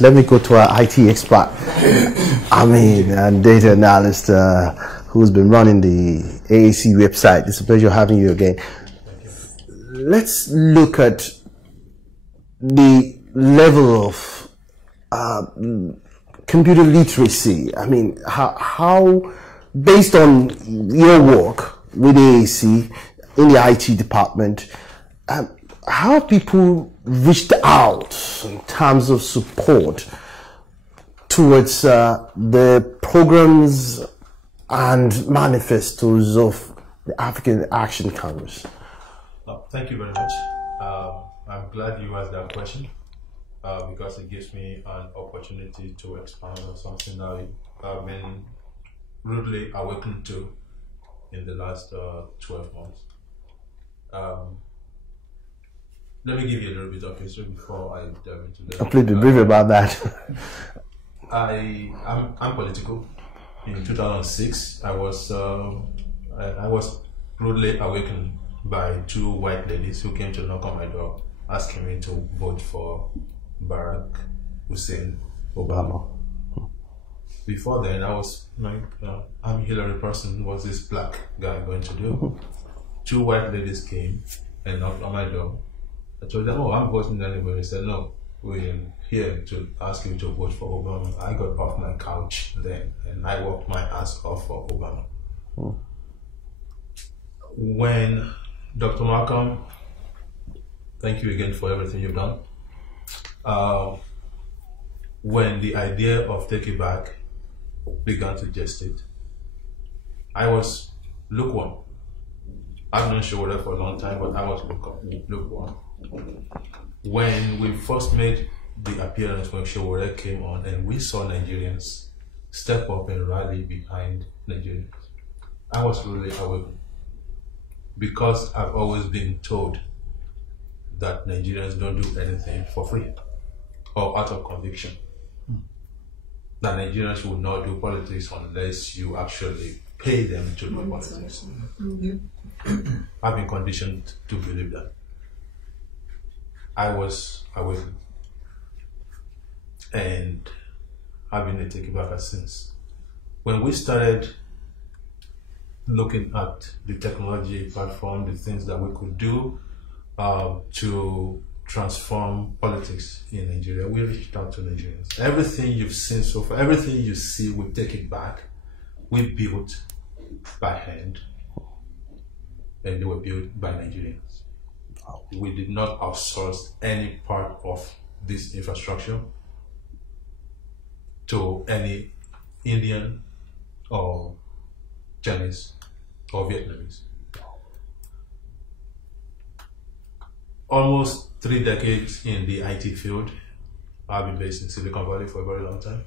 analyst. Let me go to our IT expert. I mean, and data analyst who's been running the AAC website. It's a pleasure having you again. Let's look at the level of computer literacy. I mean, how based on your work with AAC in the IT department, how people reached out in terms of support towards the programs and manifestos of the African Action Congress? Thank you very much. I'm glad you asked that question because it gives me an opportunity to expand on something that I've been rudely awakened to in the last 12 months. Let me give you a little bit of history before I delve into that. Please be brief about that. I'm political. In 2006, I was rudely awakened by two white ladies who came to knock on my door, asking me to vote for Barack Hussein Obama. Before then, I was like, I'm Hillary person. What's this black guy going to do? Two white ladies came and knocked on my door. I told them, oh, I'm voting anyway. They said, no, we're here to ask you to vote for Obama. I got off my couch then and I walked my ass off for Obama. When Dr. Malcolm, thank you again for everything you've done. When the idea of Take It Back began to gestate, I was lukewarm. I've known Sowore for a long time, but I was lukewarm. When we first made the appearance when Sowore came on and we saw Nigerians step up and rally behind Nigerians, I was really awakened because I've always been told that Nigerians don't do anything for free or out of conviction. That Nigerians will not do politics unless you actually pay them to do politics. I've been conditioned to believe that. I was awakened and I've been a Take It Back since. When we started looking at the technology platform, the things that we could do to transform politics in Nigeria, we reached out to Nigerians. Everything you've seen so far, everything you see with Take It Back, we built by hand and they were built by Nigerians. We did not outsource any part of this infrastructure to any Indian or Chinese or Vietnamese. Almost 3 decades in the IT field. I've been based in Silicon Valley for a very long time.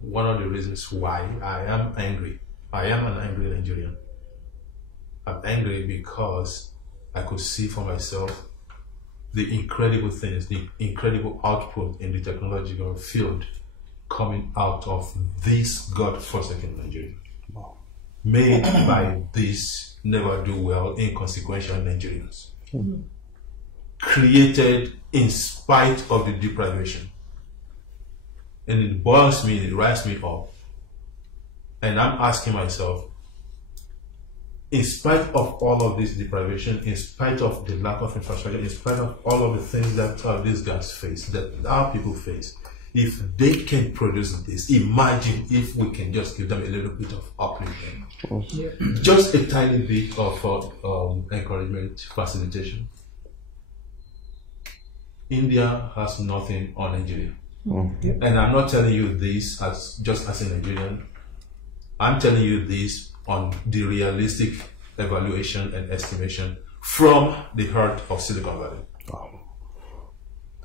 One of the reasons why I am angry, I am an angry Nigerian. I'm angry because I could see for myself the incredible things, the incredible output in the technological field coming out of this God-forsaken Nigeria. Wow. Made by these never-do-well, inconsequential Nigerians. Created in spite of the deprivation. And it boils me, it riles me up. And I'm asking myself, in spite of all of this deprivation, in spite of the lack of infrastructure, in spite of all of the things that these guys face, that our people face, if they can produce this, imagine if we can just give them a little bit of upliftment. Just a tiny bit of encouragement, facilitation. India has nothing on Nigeria. And I'm not telling you this just as a Nigerian. I'm telling you this on the realistic evaluation and estimation from the heart of Silicon Valley. Wow.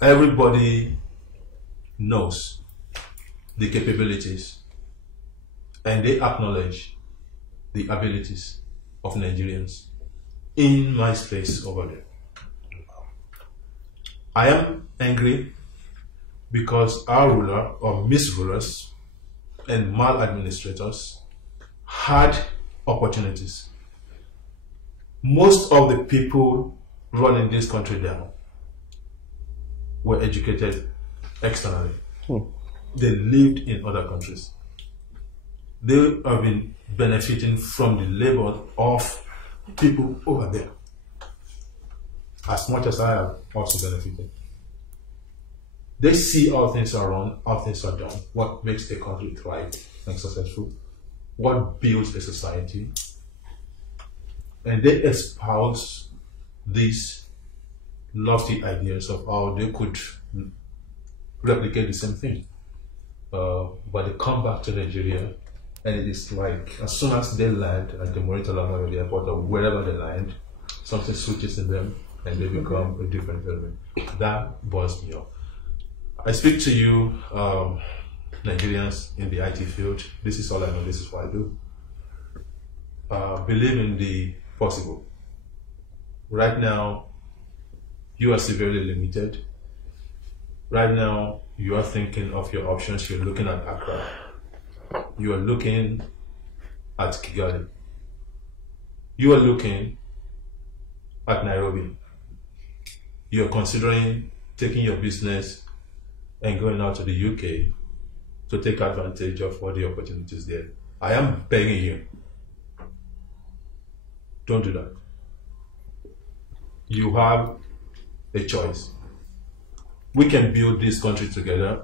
Everybody knows the capabilities and they acknowledge the abilities of Nigerians in my space over there. I am angry because our ruler or misrulers and maladministrators had opportunities. Most of the people running this country down were educated externally. They lived in other countries. They have been benefiting from the labor of people over there, as much as I have also benefited. They see how things are run, how things are done, what makes a country thrive and successful, what builds a society, and they espouse these lofty ideas of how they could replicate the same thing. But they come back to Nigeria, and it is like as soon as they land at the Murtala airport or wherever they land, something switches in them and they become a different element. That buzz me up. I speak to you, Nigerians in the IT field. This is all I know, this is what I do. Believe in the possible. Right now, you are severely limited. Right now, you are thinking of your options. You're looking at Accra. You are looking at Kigali. You are looking at Nairobi. You are considering taking your business and going out to the UK to take advantage of all the opportunities there. I am begging you, don't do that. You have a choice. We can build this country together.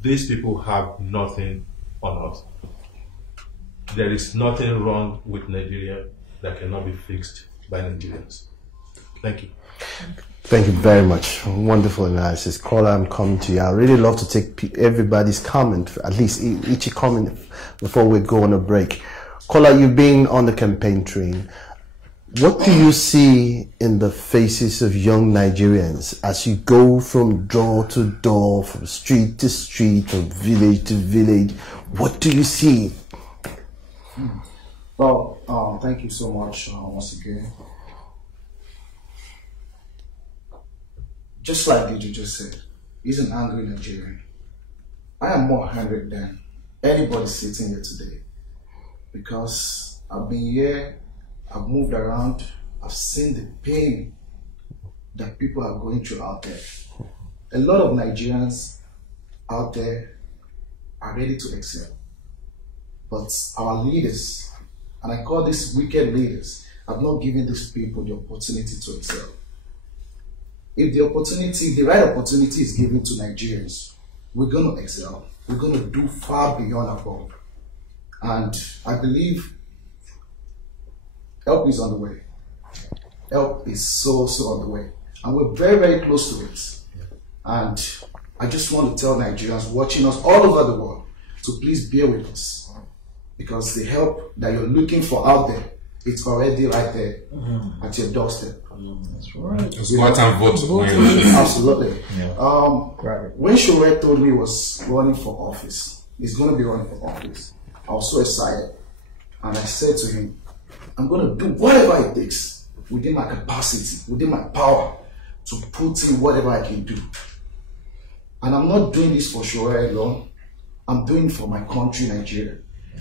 These people have nothing on us. There is nothing wrong with Nigeria that cannot be fixed by Nigerians. Thank you. Thank you very much. Wonderful analysis. Caller, I'm coming to you. I really love to take everybody's comment, at least each comment before we go on a break. Caller, you've been on the campaign train. What do you see in the faces of young Nigerians as you go from door to door, from street to street, from village to village? What do you see? Well, thank you so much once again. Just like DJ just said, he's an angry Nigerian. I am more angry than anybody sitting here today because I've been here, I've moved around, I've seen the pain that people are going through out there. A lot of Nigerians out there are ready to excel. But our leaders, and I call these wicked leaders, have not given these people the opportunity to excel. If the opportunity, the right opportunity is given to Nigerians, we're going to excel. We're going to do far beyond above. And I believe help is on the way. Help is so on the way. And we're very, very close to it. And I just want to tell Nigerians watching us all over the world to please bear with us. Because the help that you're looking for out there, it's already right there at your doorstep. That's right. It's what I'm voting. Absolutely. Yeah. When Sowore told me he was running for office, he's going to be running for office, I was so excited. And I said to him, I'm going to do whatever it takes within my capacity, within my power, to put in whatever I can do. And I'm not doing this for Sowore alone. I'm doing it for my country, Nigeria.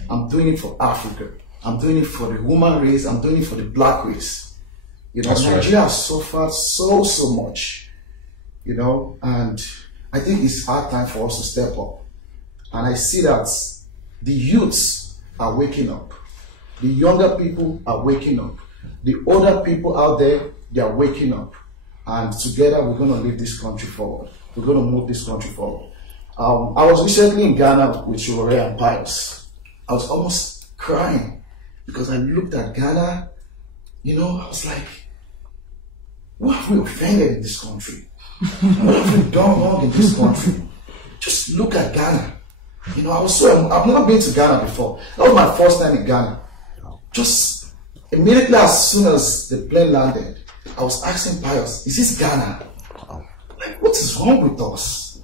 I'm doing it for Africa. I'm doing it for the human race. I'm doing it for the black race. You know, Nigeria has suffered so much, you know, and I think it's hard time for us to step up. And I see that the youths are waking up. The younger people are waking up. The older people out there, they are waking up. And together we're going to lead this country forward. We're going to move this country forward. I was recently in Ghana with Sowore and Pius. I was almost crying because I looked at Ghana. You know, I was like, what have we offended in this country? What have we done wrong in this country? Just look at Ghana. You know, I've never been to Ghana before. That was my first time in Ghana. Just immediately as soon as the plane landed, I was asking Pius, is this Ghana? Like, what is wrong with us?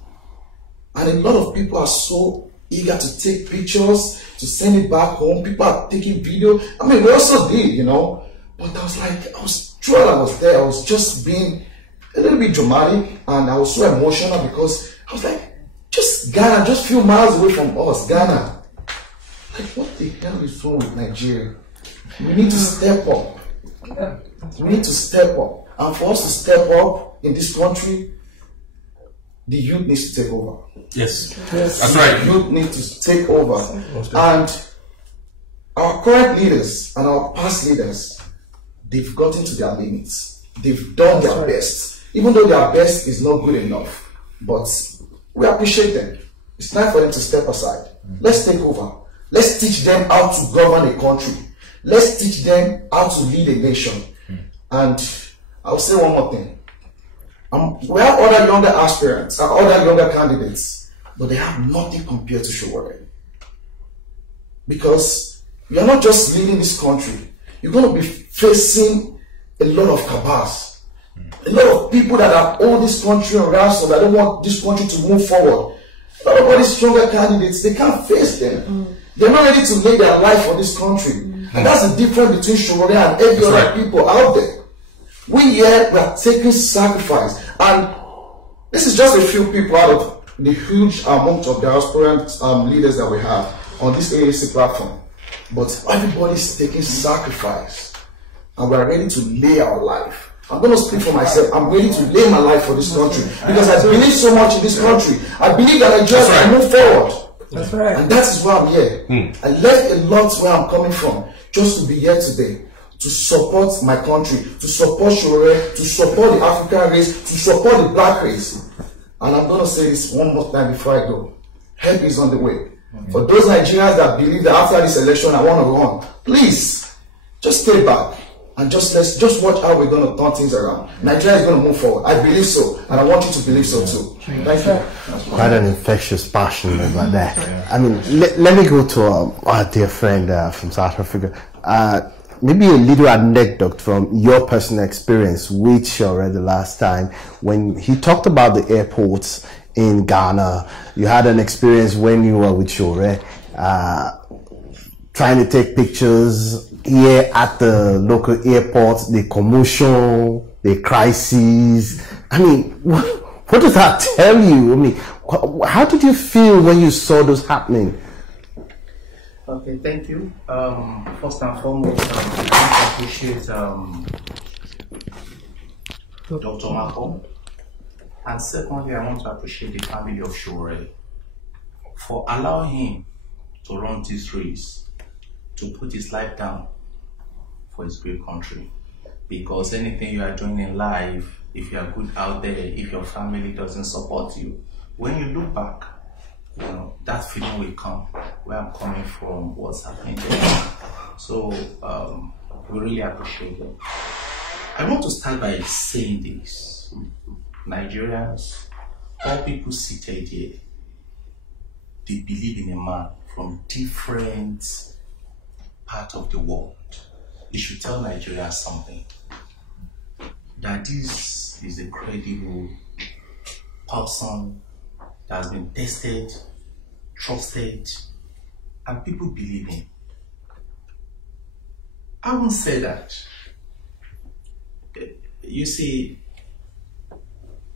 And a lot of people are so eager to take pictures, to send it back home. People are taking video. I mean, we also did, you know. But I was like, throughout I was there, I was just being a little bit dramatic, and I was so emotional because I was like, just Ghana, just a few miles away from us, Ghana. Like, what the hell is wrong with Nigeria? We need to step up. We need to step up. And for us to step up in this country, the youth needs to take over. Yes. That's right. The youth need to take over. And our current leaders and our past leaders, they've gotten to their limits. They've done their best. Even though their best is not good enough. But we appreciate them. It's time for them to step aside. Let's take over. Let's teach them how to govern a country. Let's teach them how to lead a nation. And I'll say one more thing. We have other younger aspirants, other younger candidates, but they have nothing compared to Sowore. Because you're not just leading this country, you're going to be facing a lot of cabals, a lot of people that have all this country on ransom, that don't want this country to move forward. A lot of all these stronger candidates, they can't face them. They're not ready to lay their life for this country. And that's the difference between Sowore and every other people out there. We here, we are taking sacrifice. And this is just a few people out of the huge amount of diaspora leaders that we have on this AAC platform. But everybody's taking sacrifice. And we are ready to lay our life. I'm going to speak for myself. I'm ready to lay my life for this country. Because I believe so much in this country. I believe that Nigerians can move forward. That's right. And that is why I'm here. I left a lot where I'm coming from just to be here today. To support my country, to support Sowore, to support the African race, to support the black race. And I'm going to say this one more time before I go. Help is on the way. For those Nigerians that believe that after this election I want to run, please, just stay back and just watch how we're going to turn things around. Nigeria is going to move forward. I believe so, and I want you to believe so too. Thank you. Quite an infectious passion about that. I mean, let me go to our dear friend from South Africa. Maybe a little anecdote from your personal experience with Sowore the last time when he talked about the airports in Ghana. You had an experience when you were with Sowore, trying to take pictures here at the local airports, the commotion, the crises. I mean, what does that tell you? I mean, how did you feel when you saw those happening? Okay, thank you. First and foremost, I appreciate Dr. Malcolm. And secondly, I want to appreciate the family of Sowore for allowing him to run this race, to put his life down for his great country. Because anything you are doing in life, if you are good out there, if your family doesn't support you, when you look back, you know, that feeling will come, where I'm coming from, what's happening there. So, we really appreciate it. I want to start by saying this. Nigerians, all people seated here, they believe in a man from different parts of the world. They should tell Nigerians something. That this is a credible person that has been tested, trusted, and people believe in. I won't say that. You see,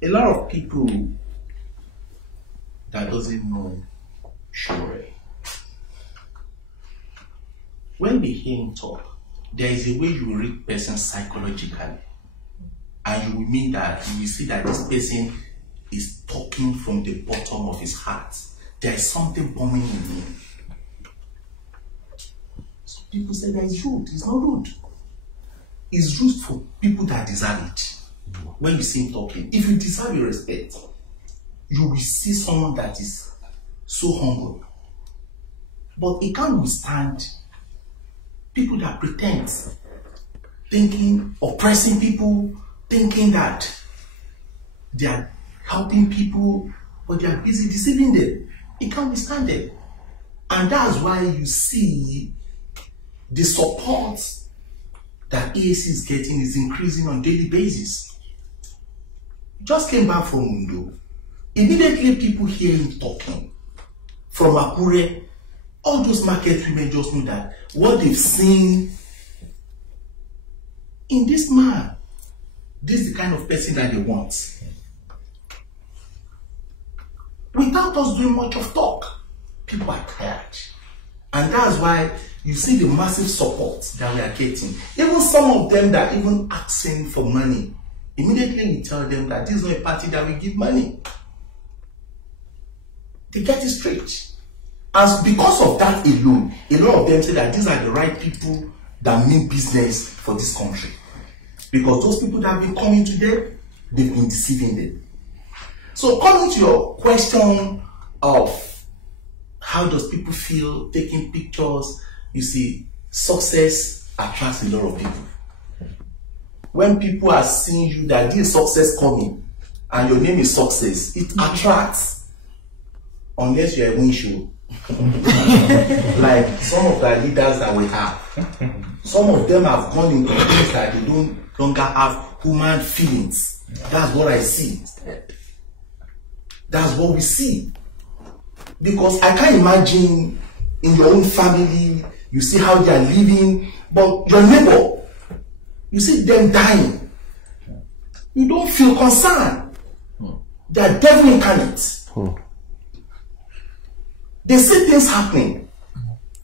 a lot of people that doesn't know Sowore, when they hear him talk, there is a way you read person psychologically, and you will mean that you will see that this person is talking from the bottom of his heart. There is something booming in him. So people say that is rude. It's not rude. It's rude for people that deserve it. When you see him talking, if you deserve your respect, you will see someone that is so humble. But he can't withstand people that pretend, thinking, oppressing people, thinking that they are helping people, but they are busy deceiving them. He can't withstand them. And that's why you see the support that AAC is getting is increasing on a daily basis. Just came back from Undo. Immediately people hear him talking. From Akure, all those market women just know that what they've seen in this man, this is the kind of person that they want. Without us doing much of talk, people are tired. And that's why you see the massive support that we are getting. Even some of them that even asking for money, immediately we tell them that this is not a party that we give money. they get it straight. And because of that alone, a lot of them say that these are the right people that mean business for this country. Because those people that have been coming to them, they've been deceiving them. So coming to your question of how does people feel taking pictures, you see, success attracts a lot of people. When people are seeing you that this success coming and your name is Success, it attracts, unless you're a win show. Like some of the leaders that we have, some of them have gone into things that they don't longer have human feelings. That's what I see. That's what we see. Because I can't imagine in your own family, you see how they are living, but your neighbor, you see them dying. You don't feel concerned. They are devil incarnate. They see things happening,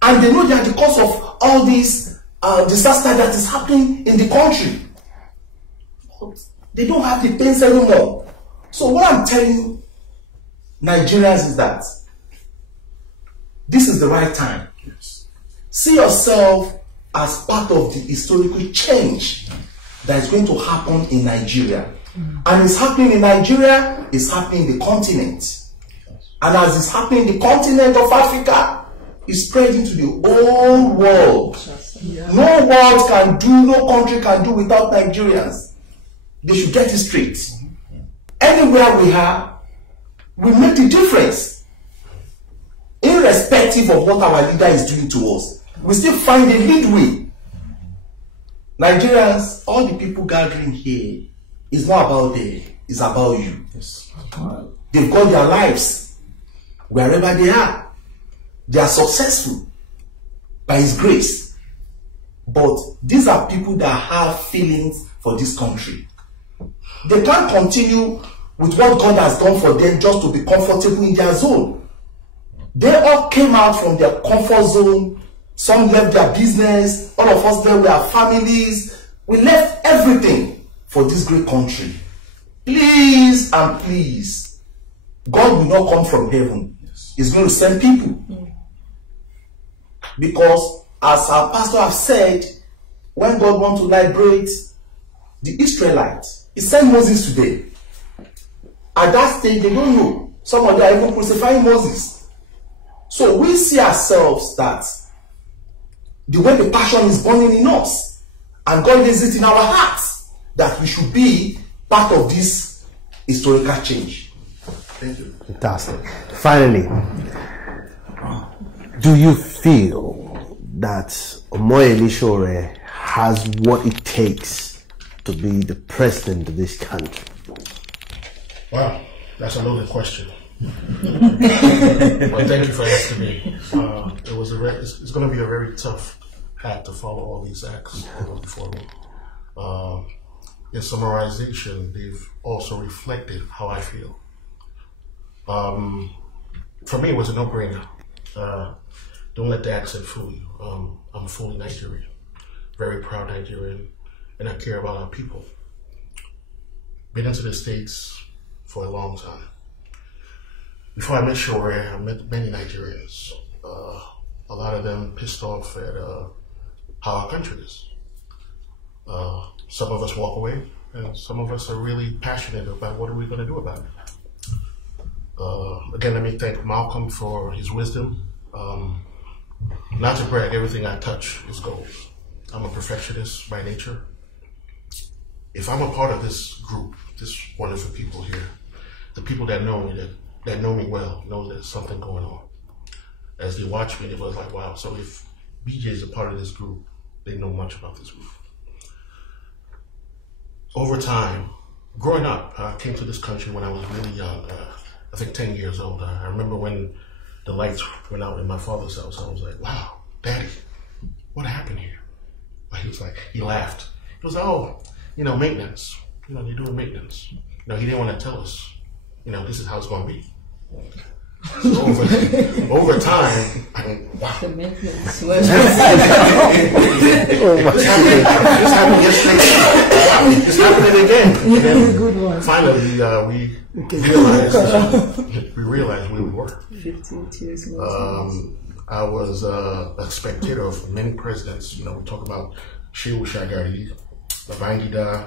and they know they are the cause of all this disaster that is happening in the country. But they don't have the pains anymore. So what I'm telling Nigerians is that this is the right time. See yourself as part of the historical change that is going to happen in Nigeria. And it's happening in Nigeria, it's happening in the continent. And as it's happening in the continent of Africa, it's spreading to the whole world. No world can do, no country can do without Nigerians. They should get it straight. Anywhere we are, we make the difference. Irrespective of what our leader is doing to us, we still find a lead way. Nigerians, all the people gathering here, is not about them, it's about you. Yes. They've got their lives. Wherever they are successful by His grace. But these are people that have feelings for this country. They can't continue with what God has done for them just to be comfortable in their zone. They all came out from their comfort zone. Some left their business. All of us there with our families. We left everything for this great country. Please and please, God will not come from heaven. He's going to send people. Because as our pastor have said, when God wants to liberate the Israelites, He sent Moses to them. At that stage, they don't know. Some of them are even crucifying Moses. So we see ourselves that the way the passion is burning in us, and God lays it in our hearts, that we should be part of this historical change. Thank you. Fantastic. Finally, do you feel that Omoyele Sowore has what it takes to be the president of this country? Wow, that's a loaded question. But thank you for asking me. It's going to be a very tough hat to follow all these acts before me. In summarization, they've also reflected how I feel. For me, it was a no-brainer. Don't let the accent fool you. I'm fully Nigerian, very proud Nigerian, and I care about our people. Been into the States for a long time. Before I met Sowore, I met many Nigerians. A lot of them pissed off at how our country is. Some of us walk away, and some of us are really passionate about what are we going to do about it. Again, let me thank Malcolm for his wisdom. Not to brag, everything I touch is gold. I'm a perfectionist by nature. If I'm a part of this group, this wonderful people here, the people that know me, that know me well, know there's something going on. As they watch me, they was like, wow, so if BJ is a part of this group, they know much about this group. Over time, growing up, I came to this country when I was really young, I think 10 years old. I remember when the lights went out in my father's house, I was like, wow, Daddy, what happened here? He laughed. He was like, oh, maintenance. You're doing maintenance. He didn't want to tell us, this is how it's going to be. So over time, wow. The maintenance This happened yesterday. It's happening again. Good one. Finally, we realized where we were. 15 years. I was a spectator of many presidents. We talk about Shehu Shagari, Babangida,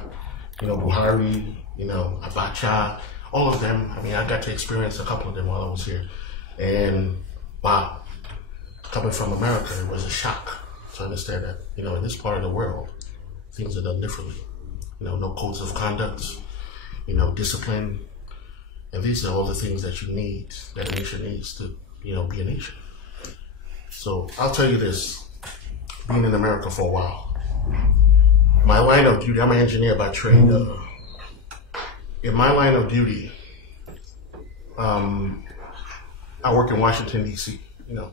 Buhari, Abacha, all of them. I mean, I got to experience a couple of them while I was here. And wow, coming from America, it was a shock to understand that, in this part of the world, things are done differently. No codes of conduct, discipline. And these are all the things that you need, that a nation needs to, be a nation. So I'll tell you this, being in America for a while, my line of duty, I'm an engineer by trade. In my line of duty, I work in Washington, D.C.,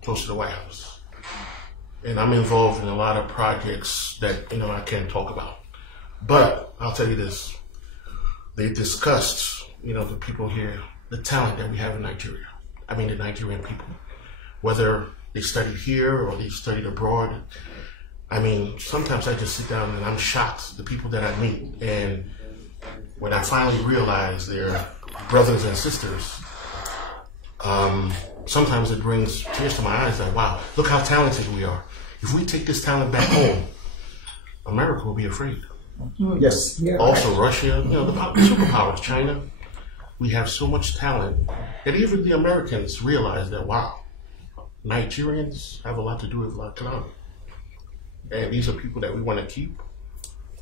close to the White House. And I'm involved in a lot of projects that, I can't talk about. But I'll tell you this, they discussed, the people here, the talent that we have in Nigeria. I mean, the Nigerian people, whether they studied here or they studied abroad. I mean, sometimes I just sit down and I'm shocked, the people that I meet. And when I finally realize they're brothers and sisters, sometimes it brings tears to my eyes that, wow, look how talented we are. If we take this talent back home, America will be afraid. Yes. Yeah. Also, Russia, the superpowers, China. We have so much talent that even the Americans realize that, wow, Nigerians have a lot to do with Latin. And these are people that we want to keep.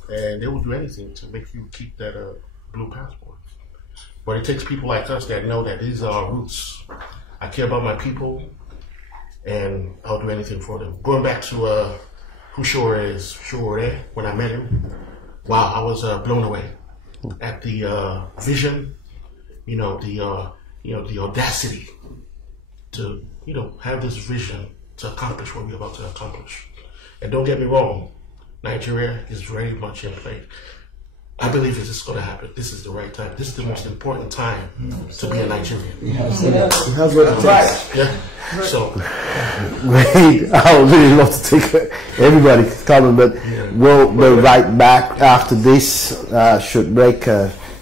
And they will do anything to make you keep that blue passport. But it takes people like us that know that these are our roots. I care about my people, and I'll do anything for them. Going back to who Sowore, when I met him, wow, I was blown away at the vision, the audacity to, have this vision to accomplish what we're about to accomplish. And don't get me wrong, Nigeria is very much in play. I believe this is going to happen. This is the right time. This is the most important time to be a Nigerian. Right. Yeah. So, Wait, I would really love to take everybody's comment, but we'll be right back after this short break.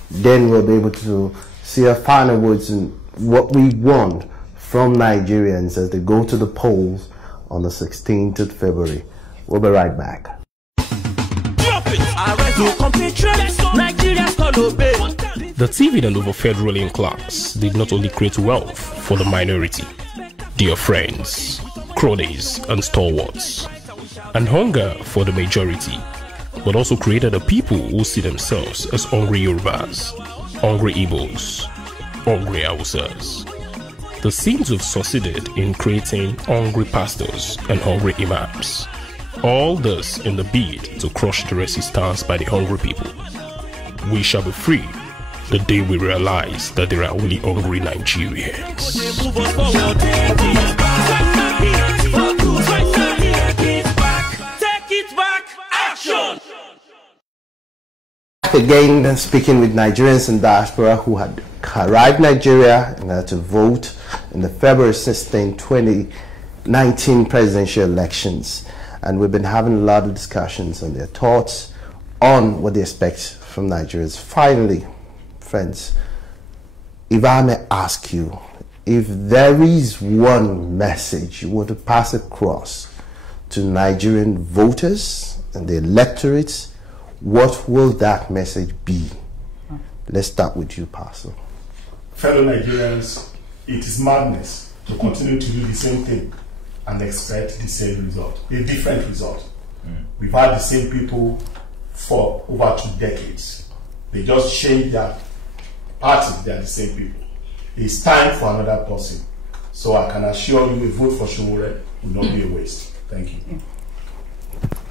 Then we'll be able to see our final words and what we want from Nigerians as they go to the polls on the 16th of February. We'll be right back. The TV and over federal class did not only create wealth for the minority, dear friends, cronies, and stalwarts, and hunger for the majority, but also created a people who see themselves as hungry Yorubas, hungry Igbos, hungry Hausas. The Sims have succeeded in creating hungry pastors and hungry imams. All this in the bid to crush the resistance by the hungry people. We shall be free the day we realize that there are only hungry Nigerians. Take it back, action! Again, speaking with Nigerians in diaspora who had arrived in Nigeria and had to vote in the February 16, 2019 presidential elections. And we've been having a lot of discussions on their thoughts on what they expect from Nigerians. Finally, friends, if I may ask you, if there is one message you want to pass across to Nigerian voters and the electorates, what will that message be? Let's start with you, Pastor. Fellow Nigerians, it is madness to continue to do the same thing and expect the same result, a different result. We've had the same people for over 2 decades. They just changed their party, they are the same people. It's time for another person. So I can assure you a vote for Sowore will not be a waste. Thank you.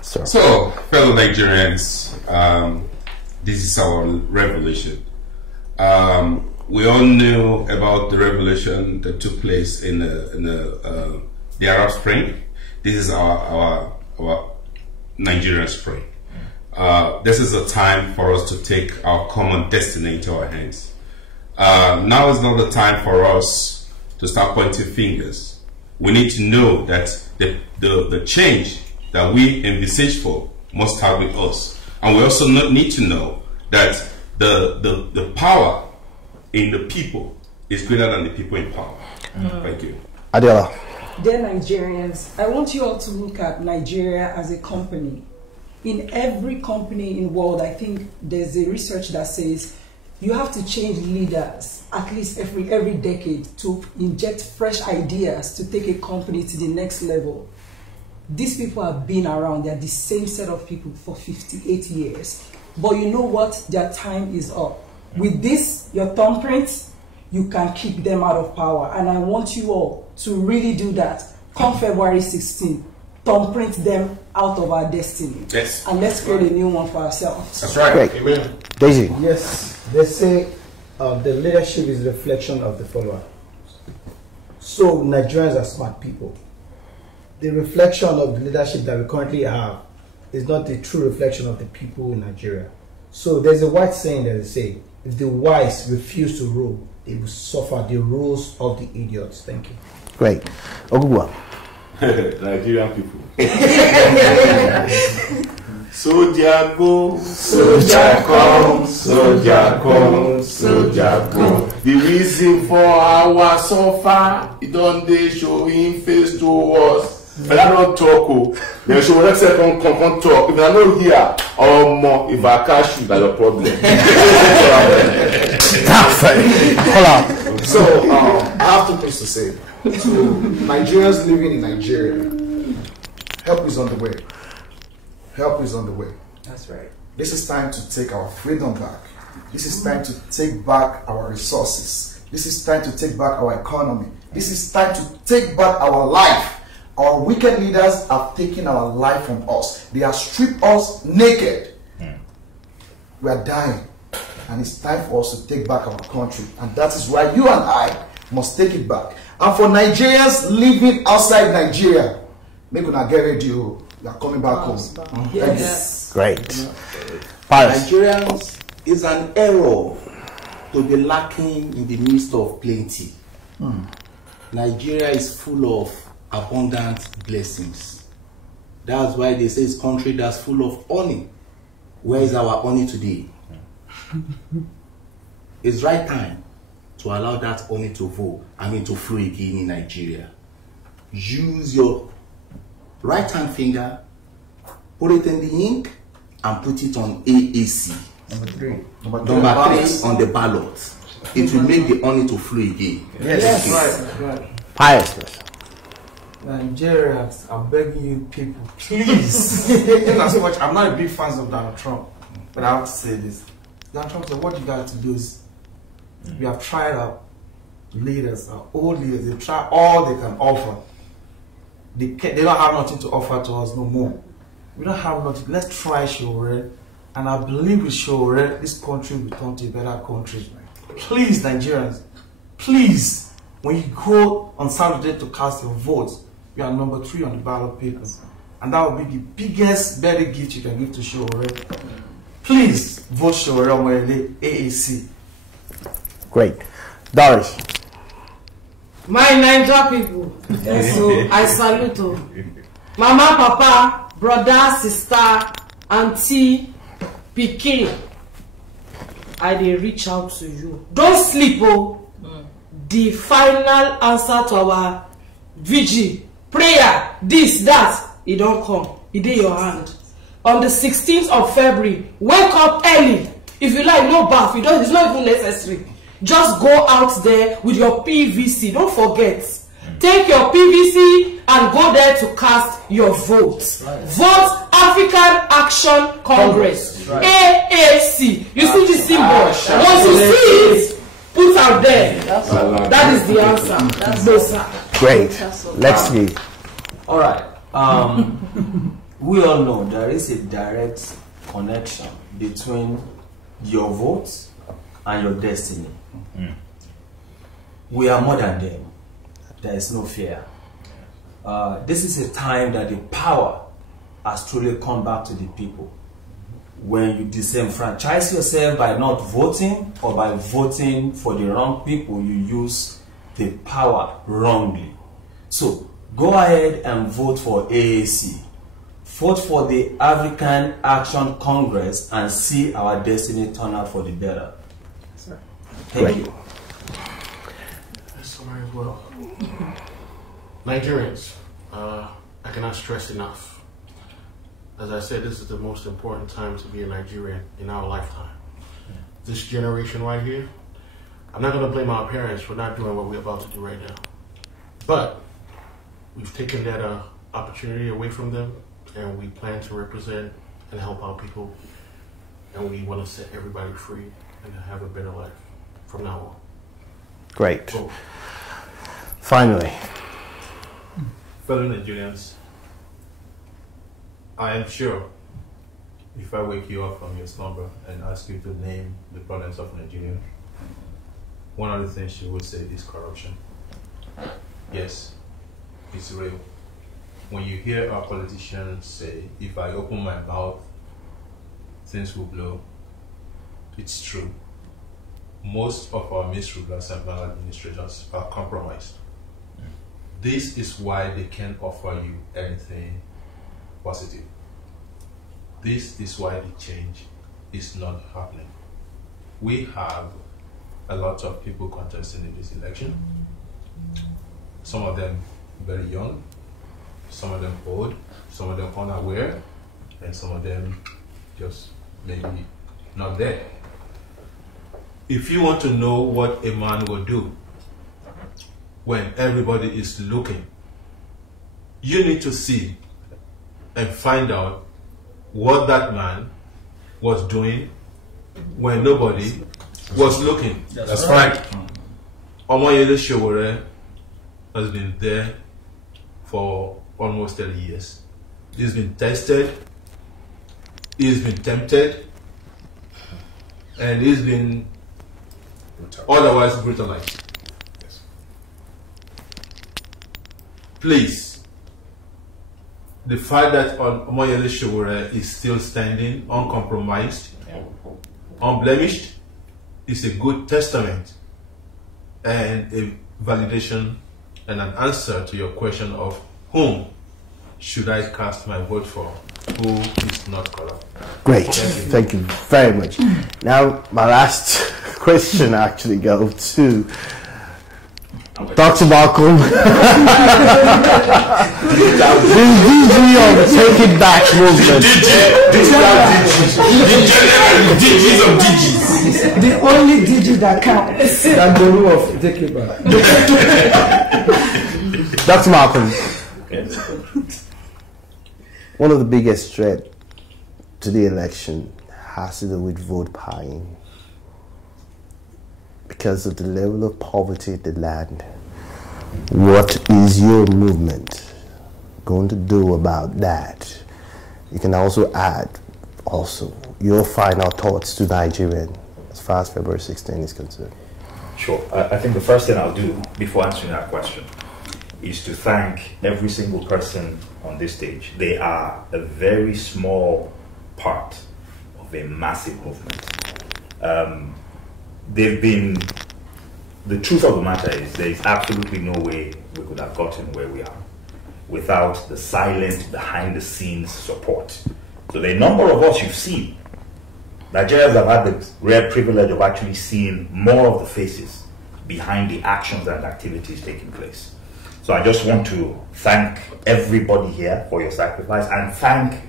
So, fellow Nigerians, this is our revolution. We all knew about the revolution that took place in the Arab Spring. This is our Nigerian Spring. This is a time for us to take our common destiny into our hands. Now is not the time for us to start pointing fingers. We need to know that the change that we envisage for must start with us. And we also need to know that the power in the people is greater than the people in power. Thank you. Adela. Dear Nigerians, I want you all to look at Nigeria as a company. In every company in the world, I think there's a research that says you have to change leaders at least every decade to inject fresh ideas to take a company to the next level. These people have been around. They're the same set of people for 58 years. But you know what? Their time is up. With this, your thumbprints, you can keep them out of power. And I want you all to really do that. Come February 16th, thumbprint them out of our destiny. Yes. And let's create a new one for ourselves. That's right. Great. Amen. Daisy. Yes, they say the leadership is a reflection of the follower. So Nigerians are smart people. The reflection of the leadership that we currently have is not the true reflection of the people in Nigeria. So there's a white saying that they say, if the wise refuse to rule, they will suffer the rules of the idiots. Thank you. Great. Ogugwa. Nigerian people. Soldier go, soldier come, soldier come, soldier go. The reason for our suffer, it don't they show him face to us. But I don't talk, they show next second come talk. If I know here, or more, if I catch you, that's your problem. Hold on. So, I have two things to say. To Nigerians living in Nigeria, help is on the way. Help is on the way. That's right. This is time to take our freedom back. This is time to take back our resources. This is time to take back our economy. This is time to take back our life. Our wicked leaders have taken our life from us. They have stripped us naked. We are dying. And it's time for us to take back our country. And that is why you and I must take it back. And for Nigerians living outside Nigeria, make una get ready. You are coming back home. Yes. Great. Paris. Nigerians is an error to be lacking in the midst of plenty. Nigeria is full of abundant blessings. That's why they say it's a country that's full of honey. Where is our honey today? It's right time to allow that honey to to flow again in Nigeria. Use your right hand finger, put it in the ink, and put it on AAC. Number three on the ballot. It will make the honey to flow again. Yes. Right. Pious. Nigerians, I'm begging you people, please. In as much, I'm not a big fan of Donald Trump, but I have to say this. Donald Trump said, what you got to do is, we have tried our leaders, our old leaders, they've tried all they can offer. They don't have nothing to offer to us no more. We don't have nothing. Let's try Sowore. And I believe with Sowore, this country will turn to a better country. Please, Nigerians, please, when you go on Saturday to cast your votes, you are number 3 on the ballot paper. And that will be the biggest birthday gift you can give to Sowore. Please vote Sowore Omoyele AAC. Great. Doris. My Niger people, so I salute you. Mama, Papa, brother, sister, auntie, pikin, I dey reach out to you. Don't sleep, oh. The final answer to our vigil, prayer, this, that, it don't come. It in your hand. On the 16th of February, wake up early. If you like, no bath. It's not even necessary. Just go out there with your PVC. Don't forget. Take your PVC and go there to cast your vote. Right. Vote African Action Congress. Right. AAC. You see the symbol. Once you see it, put out there. That is the answer. No, sir. Great. Let's see. All right. We all know there is a direct connection between your vote and your destiny. We are more than them. There is no fear. This is a time that the power has truly come back to the people. When you disenfranchise yourself by not voting or by voting for the wrong people, you use the power wrongly. So go ahead and vote for AAC. vote for the African Action Congress and see our destiny turn out for the better. Thank you. That's sorry as well. Nigerians, I cannot stress enough. As I said, this is the most important time to be a Nigerian in our lifetime. This generation right here, I'm not going to blame our parents for not doing what we're about to do right now. But we've taken that opportunity away from them, and we plan to represent and help our people. And we want to set everybody free and have a better life from now on. Great. So, finally. Fellow Nigerians, I am sure if I wake you up from your slumber and ask you to name the problems of Nigeria, one of the things you would say is corruption. Yes, it's real. When you hear our politicians say, if I open my mouth, things will blow, it's true. Most of our misrulers and maladministrators are compromised. This is why they can't offer you anything positive. This is why the change is not happening. We have a lot of people contesting in this election. Some of them very young, some of them old, some of them unaware, and some of them just maybe not there. If you want to know what a man will do when everybody is looking, you need to see and find out what that man was doing when nobody was looking. That's right. Omoyele Sowore has been there for almost 30 years. He's been tested, he's been tempted, and he's been otherwise brutalized. Please, the fact that Omoyele Sowore is still standing, uncompromised, unblemished, is a good testament and a validation and an answer to your question of whom should I cast my vote for, who is not corrupt. Great, thank you very much. Now, my last question actually goes to Dr. Malcolm. The DG of Take It Back movement. The only DG that counts. That the rule of Take It Back. Dr. Malcolm, one of the biggest threats to the election has to do with vote buying. Because of the level of poverty in the land, what is your movement going to do about that? You can also add your final thoughts to Nigerian as far as February 16 is concerned. Sure. I think the first thing I'll do before answering that question is to thank every single person on this stage. They are a very small part of a massive movement. The truth of the matter is there is absolutely no way we could have gotten where we are without the silent, behind the scenes support. So the number of us you've seen, Nigerians have had the rare privilege of actually seeing more of the faces behind the actions and activities taking place. So I just want to thank everybody here for your sacrifice and thank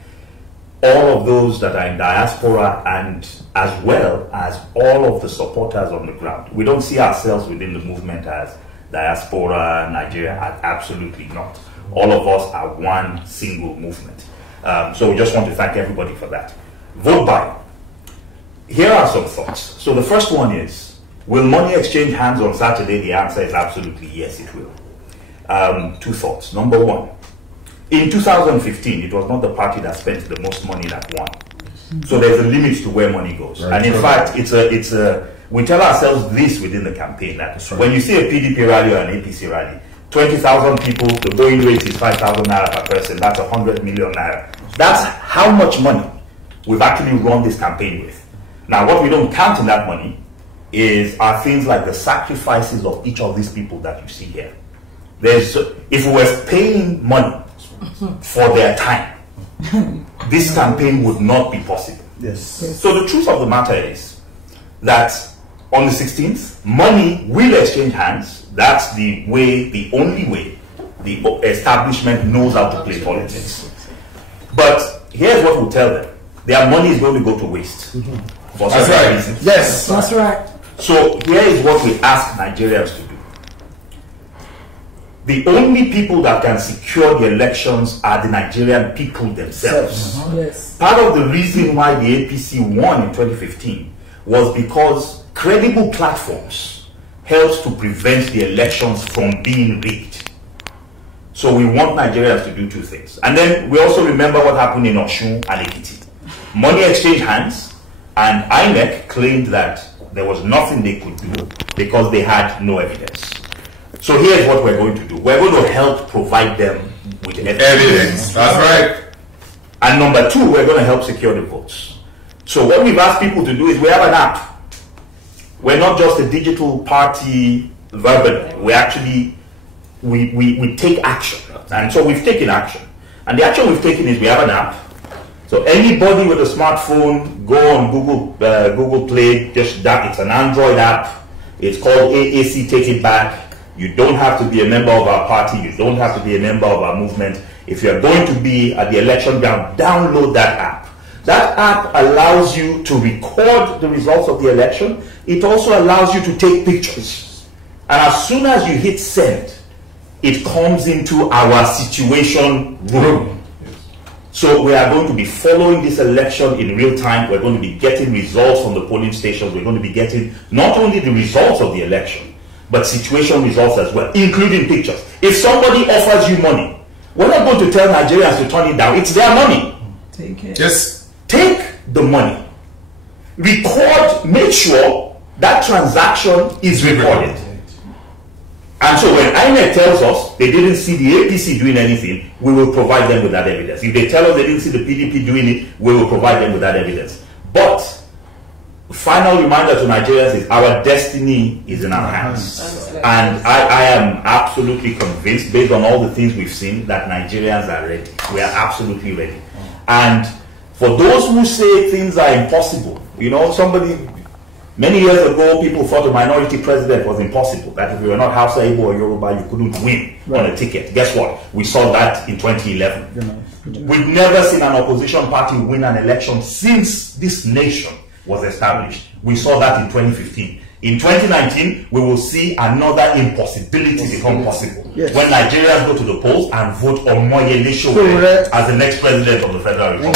all of those that are in diaspora and as well as all of the supporters on the ground. We don't see ourselves within the movement as diaspora, Nigeria, absolutely not. All of us are one single movement. So we just want to thank everybody for that. Vote buying. Here are some thoughts. So the first one is, will money exchange hands on Saturday? The answer is absolutely yes, it will. Two thoughts. Number one, in 2015, it was not the party that spent the most money that won. So there's a limit to where money goes. Right. And in fact, we tell ourselves this within the campaign, that when you see a PDP rally or an APC rally, 20,000 people, the going rate is 5,000 naira per person, that's 100 million naira. That's how much money we've actually run this campaign with. Now, what we don't count in that money are things like the sacrifices of each of these people that you see here. If we were paying money for their time, this campaign would not be possible. Yes. So the truth of the matter is that on the 16th, money will exchange hands. That's the way, the only way the establishment knows how to play politics. But here's what we'll tell them. Their money is going to go to waste. For That's several right. reasons. Yes. That's right. So here is what we ask Nigerians to do. The only people that can secure the elections are the Nigerian people themselves. Yes. Part of the reason why the APC won in 2015 was because credible platforms helped to prevent the elections from being rigged. So we want Nigerians to do two things. And then we also remember what happened in Osun and Ekiti. Money exchanged hands, and INEC claimed that there was nothing they could do because they had no evidence. So here's what we're going to do. We're going to help provide them with evidence. That's right. And number two, we're going to help secure the votes. So what we've asked people to do is we have an app. We're not just a digital party verbally. We actually, we take action. And so we've taken action. And the action we've taken is we have an app. So anybody with a smartphone, go on Google Play, just that. It's an Android app. It's called AAC Take It Back. You don't have to be a member of our party. You don't have to be a member of our movement. If you're going to be at the election ground, download that app. That app allows you to record the results of the election. It also allows you to take pictures. And as soon as you hit send, it comes into our situation room. So we are going to be following this election in real time. We're going to be getting results from the polling stations. We're going to be getting not only the results of the election, but situation results as well, including pictures. If somebody offers you money, we're not going to tell Nigerians to turn it down. It's their money. Take it. Just take the money. Record, make sure that transaction is recorded. And so when INEC tells us they didn't see the APC doing anything, we will provide them with that evidence. If they tell us they didn't see the PDP doing it, we will provide them with that evidence. But the final reminder to Nigerians is our destiny is in our hands. And I am absolutely convinced, based on all the things we've seen, that Nigerians are ready. We are absolutely ready. And for those who say things are impossible, you know, many years ago, people thought a minority president was impossible. That if you were not Hausa, Igbo, or Yoruba, you couldn't win on a ticket. Guess what? We saw that in 2011. We've never seen an opposition party win an election since this nation was established. We saw that in 2015. In 2019, we will see another impossibility become possible. Yes. When Nigerians go to the polls and vote Omoyele Sowore as the next president of the Federal Republic.